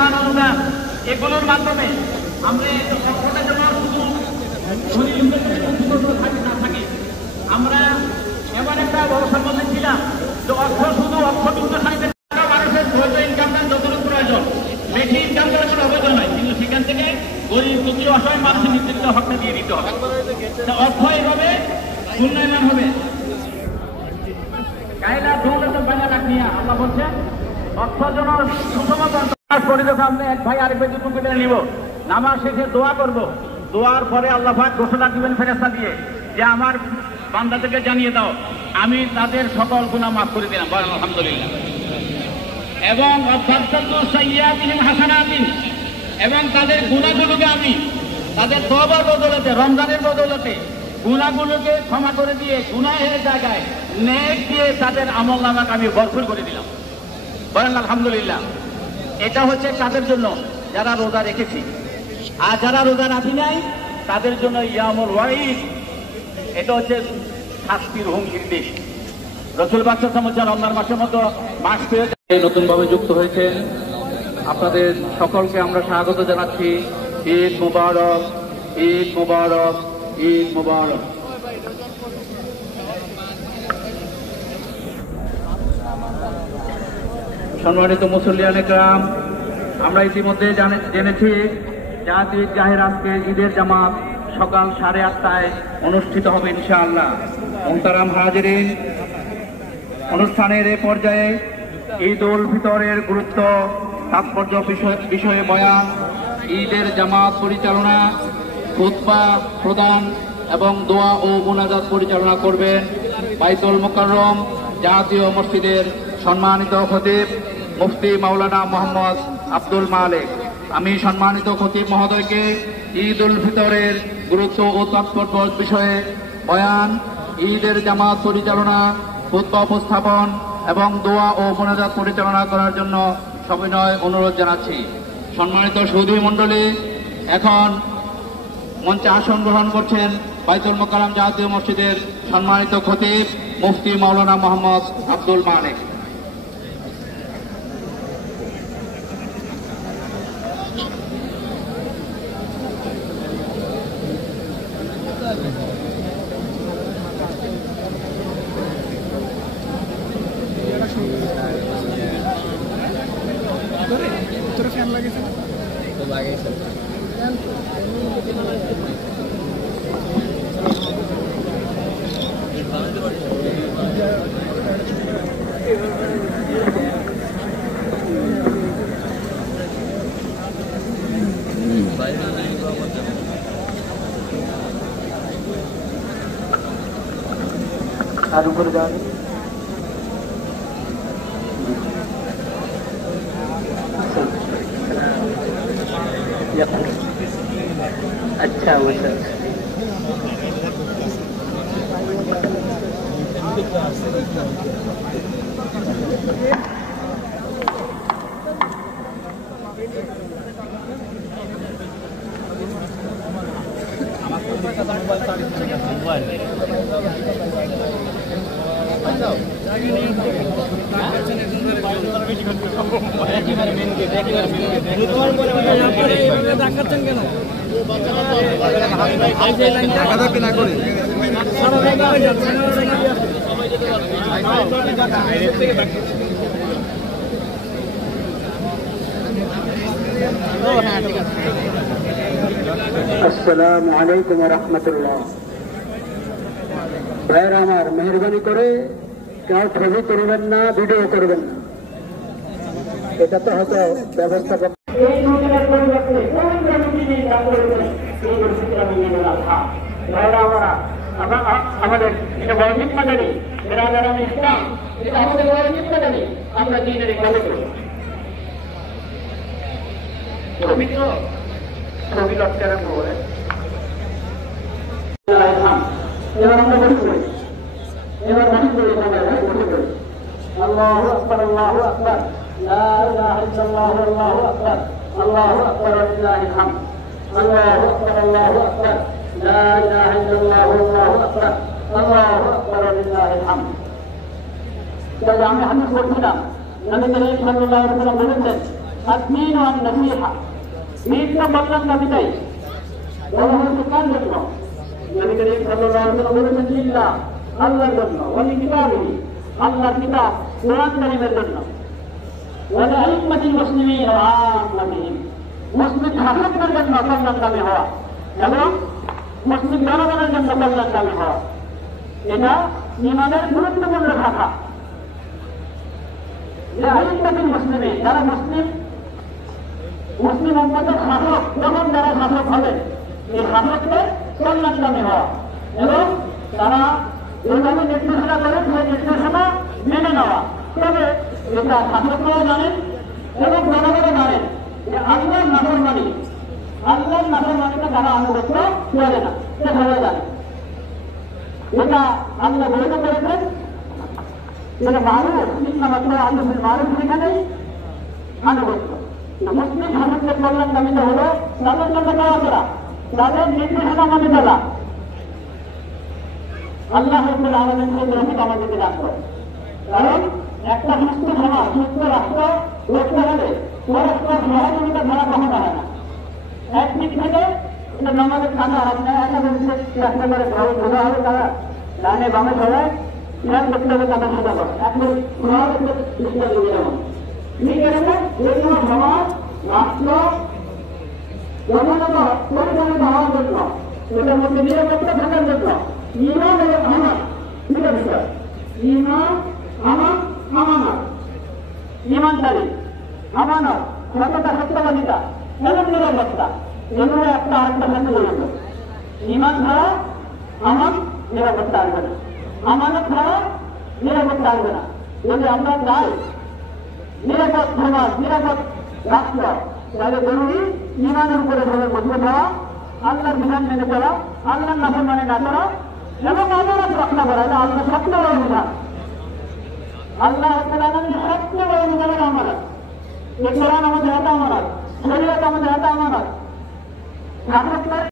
দান অনুদান এগুলোর মাধ্যমে আমরা অর্থটা যেন শুধু ধনী লোকের না থাকে। আমরা এমন একটা অবস্থার মধ্যে ছিলাম যে অর্থ শুধু অর্থযুক্ত সাইতে মানুষের ধৈর্য ইনকামটা যতটুকু প্রয়োজন, বেশি ইনকাম করার কোনো অবদান নয়, কিন্তু সেখান থেকে গরিব দুঃখী অসহায় মানুষের নির্দিষ্ট হকটা দিয়ে দিতে হবে। অর্থ এইভাবে উন্নয়ন হবে। গাইলা দৌলত বানা রাখিয়া আল্লাহ বলছেন অর্থ যেন সুষম করে যখন আমরা এক ভাই আরেক ভাই দুটো কেটে নিব, নামাজ শেষে দোয়া করব, দোয়ার পরে আল্লাহ পাক ঘোষণা দিবেন ফেরেশতা দিয়ে যে আমার বান্দাদেরকে জানিয়ে দাও আমি তাদের সকল গুনাহ মাফ করে দিলাম, বলেন আলহামদুলিল্লাহ। এবং এবং তাদের গুনাহগুলোকে আমি তাদের তওবার বদৌলতে, রমজানের বদৌলতে গুনাহগুলোকে ক্ষমা করে দিয়ে গুনাহের জায়গায় নেক দিয়ে তাদের আমলনামাকে আমি ভরপুর করে দিলাম, বলেন আলহামদুলিল্লাহ। এটা হচ্ছে কাদের জন্য? যারা রোজা রেখেছি। আর যারা রোজা রাখি নাই তাদের জন্য ইয়ামুল ওয়াইদ, এটা হচ্ছে শাস্তির হুমকির দেশ। রাসূল পাক সাল্লাল্লাহু আলাইহি ওয়াসাল্লাম রমজান মাসের মতো মাস পেয়ে নতুনভাবে যুক্ত হয়েছেন, আপনাদের সকলকে আমরা স্বাগত জানাচ্ছি। ঈদ মুবারক, ঈদ মুবারক, ঈদ মুবারক। সম্মানিত মুসল্লিয়ানে কেরাম, আমরা ইতিমধ্যে জেনেছি জাতীয় ঈদগাহের আজকে ঈদের জামাত সকাল 8:30টায় অনুষ্ঠিত হবে ইনশাআল্লাহ। মুহতারাম হাজিরিন, অনুষ্ঠানের এ পর্যায়ে ঈদ উল ফিতরের গুরুত্ব তাৎপর্য বিষয়ে বয়ান, ঈদের জামাত পরিচালনা, খুতবা প্রদান এবং দোয়া ও মুনাজাত পরিচালনা করবেন বাইতুল মুকাররম জাতীয় মসজিদের সম্মানিত খতিব মুফতি মাওলানা মোহাম্মদ আব্দুল মালেক। আমি সম্মানিত খতিব মহোদয়কে ঈদ উল ফিতরের গুরুত্ব ও তাৎপর্য বিষয়ে বয়ান, ঈদের জামাত পরিচালনা, খুতবা উপস্থাপন এবং দোয়া ও মুনাজাত পরিচালনা করার জন্য সবিনয় অনুরোধ জানাচ্ছি। সম্মানিত সুধী মণ্ডলী, এখন মঞ্চে আসন গ্রহণ করছেন বাইতুল মোকাররম জাতীয় মসজিদের সম্মানিত খতিব মুফতি মাওলানা মোহাম্মদ আব্দুল মালেক। আর উপরে যাওয়া अच्छा वो सर আসসালামু আলাইকুম ওয়া রাহমাতুল্লাহ। ভাইরা আমার, মেহরবানি করে কেউ ছবি তুলবেন না, ভিডিও করবেন না, এটা তো হয়তো ব্যবস্থা আমাদের এটা ওয়াজিব মাদানি, বিরাদারান ইসলাম, এটা আমাদের ওয়াজিব মাদানি। আমরা দিনের ইবাদত করি। পবিত্র ছবি লটকানো করে এবার আমরা বসে করি, এবার বসে করি, বসে করি। আল্লাহু আকবার, আল্লাহু আকবার, লা ইলাহা ইল্লাল্লাহু, আল্লাহু আকবার, আল্লাহু আকবার, লিল্লাহিল হামদ, আল্লাহু আকবার, আল্লাহু আকবার, লা ইলাহা ইল্লাল্লাহু, আল্লাহু আকবার, আল্লাহু আকবার, লিল্লাহিল হামদ। তাহলে আমি হাদিস পড়ছিলাম, নবী করিম সাল্লাল্লাহু আলাইহি ওয়াসাল্লাম বলেছেন الدين والنصيحة دين का मतलब कविताई বলা হয়েছে কার জন্য নবী করিম সাল্লাল্লাহু আলাইহি ওয়াসাল্লাম বলেছেন লিল্লাহ আল্লাহর জন্য ওয়ালি কিতাবিহি আল্লাহর কিতাব কোরআন কারীমের জন্য ওয়ালি আইম্মাতিল মুসলিমিন ওয়া আম্মাতিহিম মুসলিম শাসকদের জন্য কল্যাণকামী হওয়া এবং মুসলিম জনগণের জন্য কল্যাণকামী হওয়া এটা ইমানের গুরুত্বপূর্ণ শাখা যে আইম্মাতিল মুসলিমিন যারা মুসলিম উম্মতের শাসক যখন যারা শাসক হবে এই শাসকদের কল্যাণকামী হওয়া এবং তারা যেভাবে নির্দেশনা করে সেই নির্দেশনা মেনে নেওয়া তবে এটা শাসকরাও জানেন এবং জনগণও জানেন যে আল্লাহর নাফরমানিতে তারা আনুগত্য করে না এটা সবাই জানে এটা আল্লাহ বৈধ করেছেন যেটা মারুফ মাত্র আল্লাহ মারুফ সেখানেই আনুগত্য মুসলিম শাসকদের কল্যাণকামিতা হলো তাদের জন্য দেওয়া করা তাদের নির্দেশনা মানে চলা আল্লাহ আমাদের আমাদেরকে দান করে কারণ একটা সুস্থ সমাজ সুস্থ রাষ্ট্র রক্ষা হলে পরস্পর সহযোগিতা ধরা কখনো হয় না একদিক থেকে এটা আমাদের কাজা আপনার একাদের চেষ্টা করে ঘরে বোঝা হবে তারা ডানে বামে সবাই ইরান করতে হবে তাদের সোজা করে একদম যেমন সমাজ রাষ্ট্র পরিচালিত হওয়ার জন্য এটার মধ্যে নিরাপত্তা থাকার জন্য ইমান এবং আমার দুটো বিষয় ইমান আমানত ইমানদারি আমানত সততা সত্যবাদিতা এবং নিরাপত্তা এগুলো একটা আরেকটা সাথে জড়িত ইমান ছাড়া আমার নিরাপত্তা আসবে না আমানত ছাড়া নিরাপত্তা আসবে না যদি আমরা চাই নিরাপদ সমাজ নিরাপদ রাষ্ট্র তাহলে জরুরি ইমানের উপরে সবাই মজবুত হওয়া আল্লাহর বিধান মেনে চলা আল্লাহর নাফরমানি না করা এবং আমানত রক্ষা করা এটা আল্লাহ সবচেয়ে বড় বিধান আল্লাহ সবচেয়ে বড় বিধানের আমানত এই কোরআন আমাদের হাতে আমানত শরীয়ত আমাদের হাতে আমানত